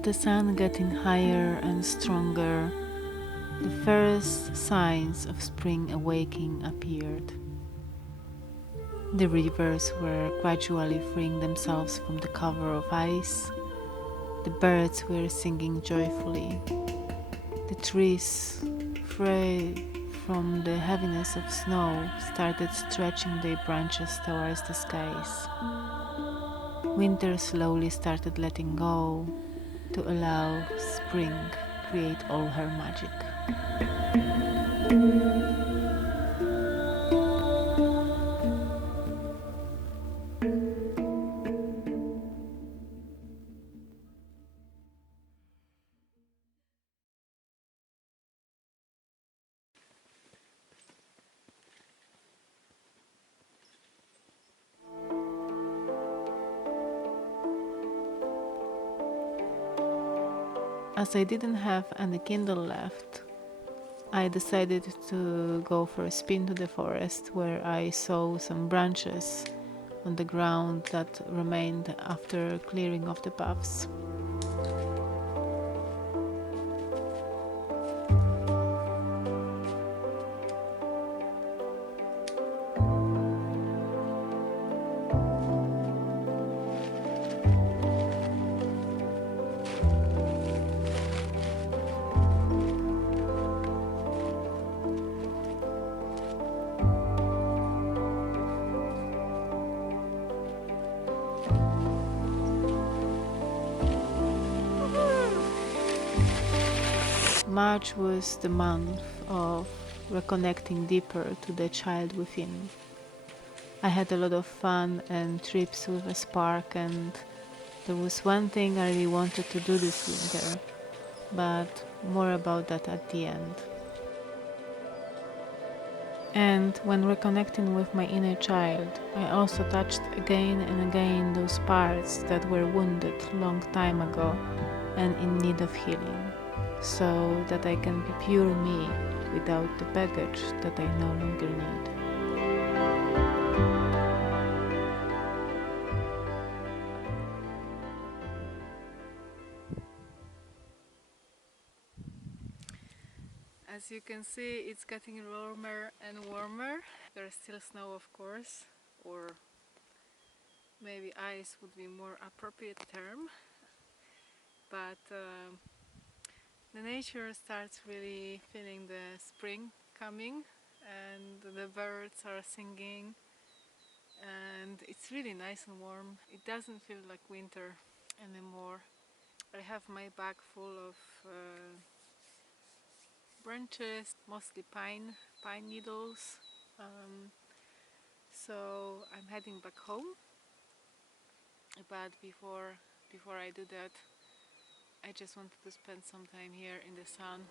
With the sun getting higher and stronger, the first signs of spring awakening appeared. The rivers were gradually freeing themselves from the cover of ice. The birds were singing joyfully. The trees, free from the heaviness of snow, started stretching their branches towards the skies. Winter slowly started letting go to allow spring create all her magic. As I didn't have any Kindle left, I decided to go for a spin to the forest, where I saw some branches on the ground that remained after clearing of the paths. March was the month of reconnecting deeper to the child within. I had a lot of fun and trips with a spark, and there was one thing I really wanted to do this winter, but more about that at the end. And when reconnecting with my inner child, I also touched again and again those parts that were wounded long time ago and in need of healing, so that I can be pure me without the baggage that I no longer need. As you can see, it's getting warmer and warmer. There's still snow, of course, or maybe ice would be more appropriate term, but the nature starts really feeling the spring coming, and the birds are singing, and it's really nice and warm. It doesn't feel like winter anymore. I have my bag full of branches, mostly pine needles. So I'm heading back home, but before I do that, I just wanted to spend some time here in the sun.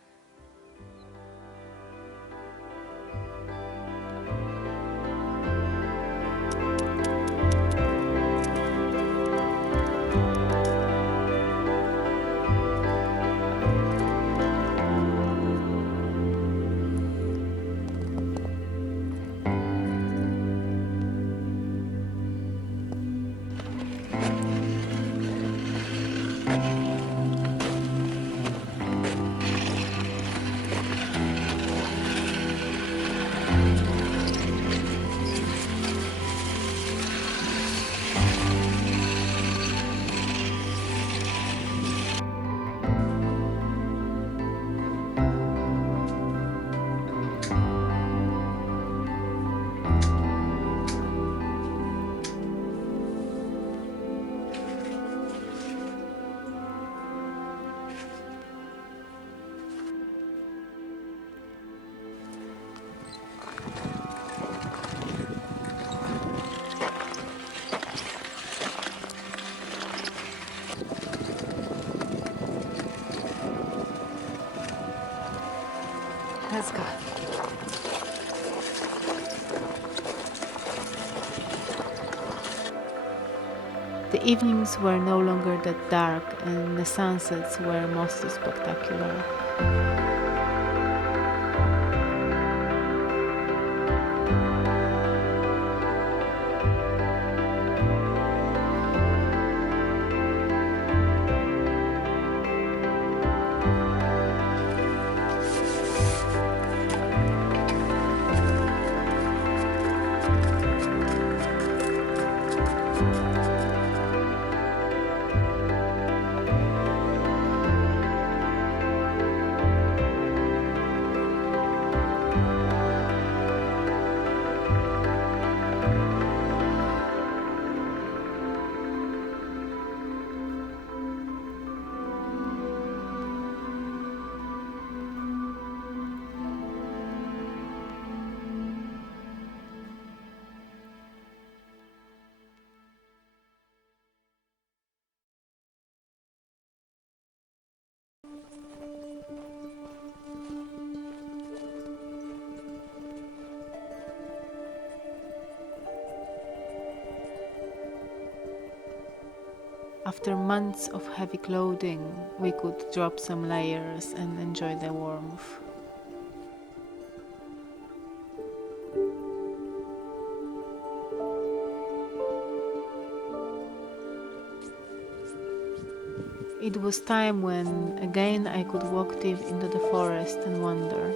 Let's go. The evenings were no longer that dark, and the sunsets were mostly spectacular. After months of heavy clothing, we could drop some layers and enjoy the warmth. It was time when again I could walk deep into the forest and wander.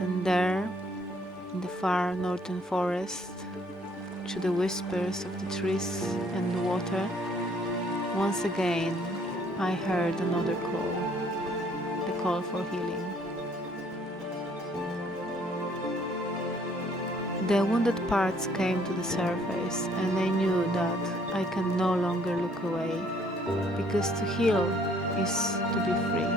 And there, in the far northern forest, through the whispers of the trees and the water, once again I heard another call, the call for healing. The wounded parts came to the surface, and I knew that I can no longer look away, because to heal is to be free.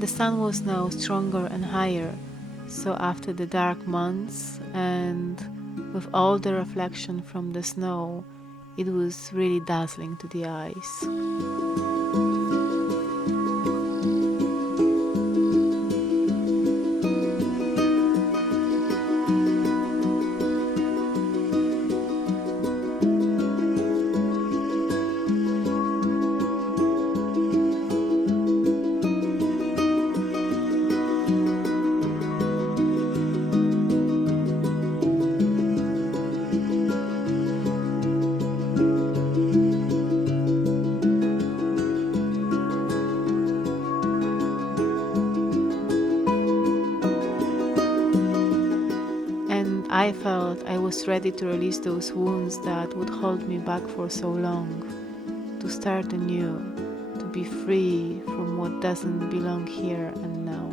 The sun was now stronger and higher, so after the dark months and with all the reflection from the snow, it was really dazzling to the eyes. And I felt I was ready to release those wounds that would hold me back for so long, to start anew, to be free from what doesn't belong here and now.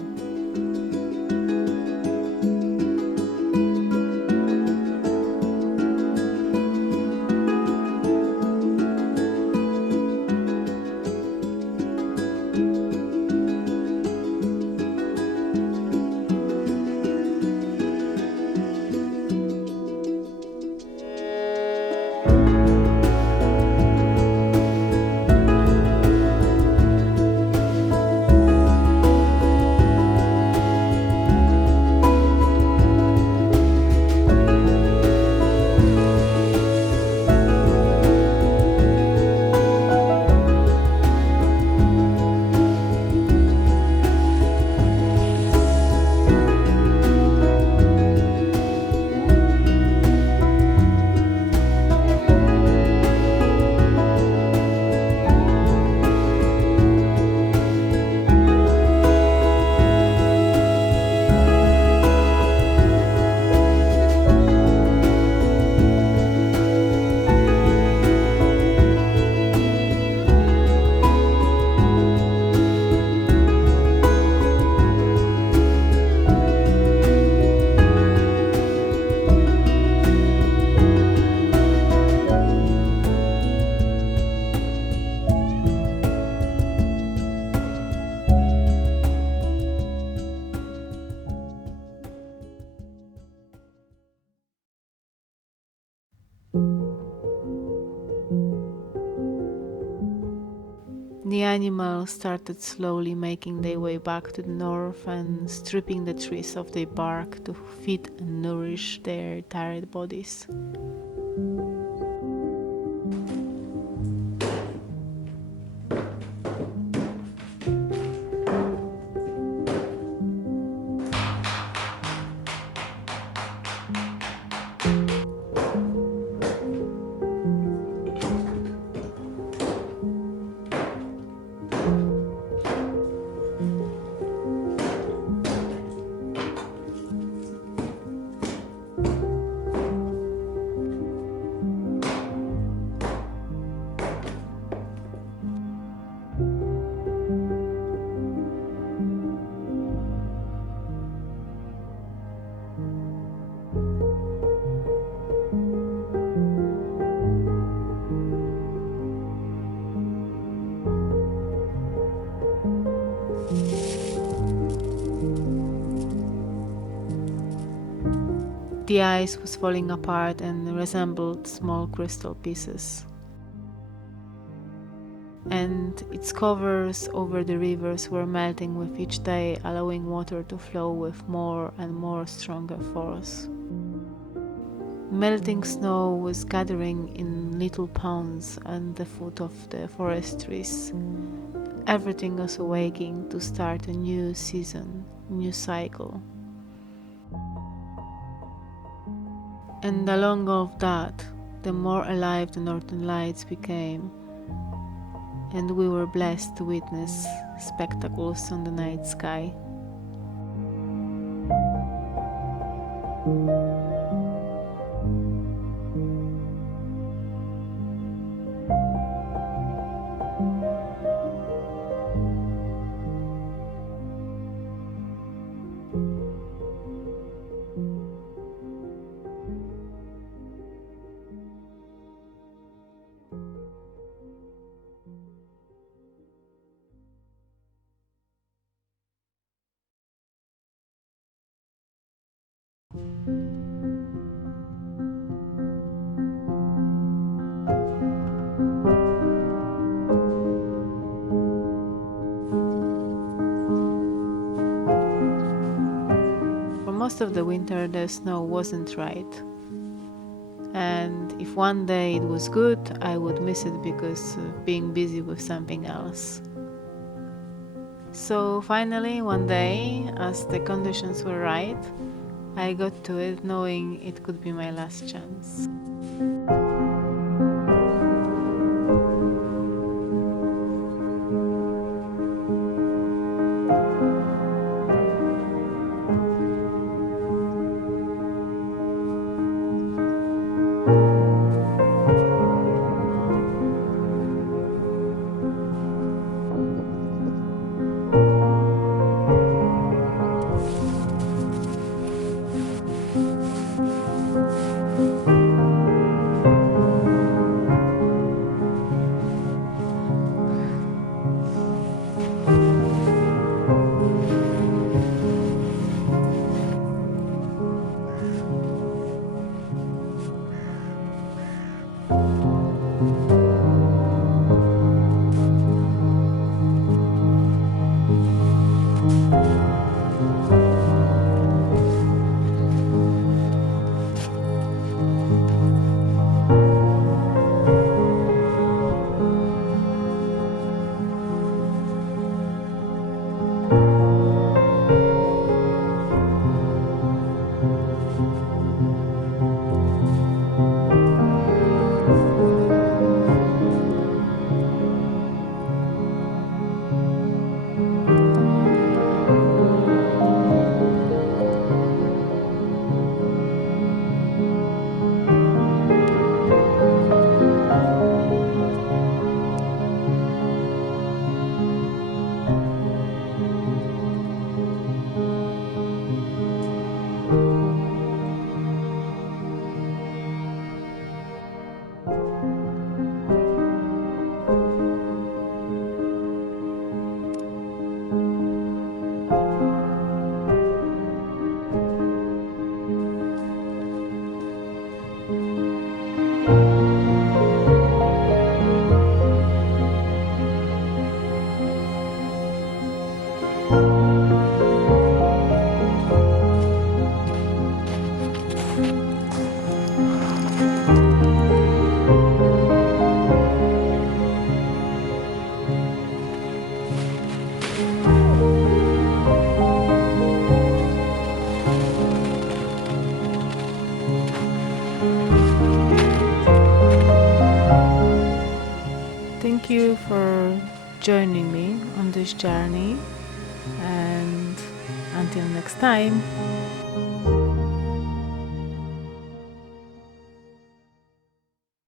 The animals started slowly making their way back to the north and stripping the trees of their bark to feed and nourish their tired bodies. The ice was falling apart and resembled small crystal pieces. And its covers over the rivers were melting with each day, allowing water to flow with more and more stronger force. Melting snow was gathering in little ponds at the foot of the forest trees. Everything was awaking to start a new season, new cycle. And along all of that, the more alive the northern lights became, and we were blessed to witness spectacles on the night sky. For most of the winter, the snow wasn't right. And if one day it was good, I would miss it because of being busy with something else. So finally, one day, as the conditions were right, I got to it knowing it could be my last chance. Thank you for joining me on this journey, and until next time.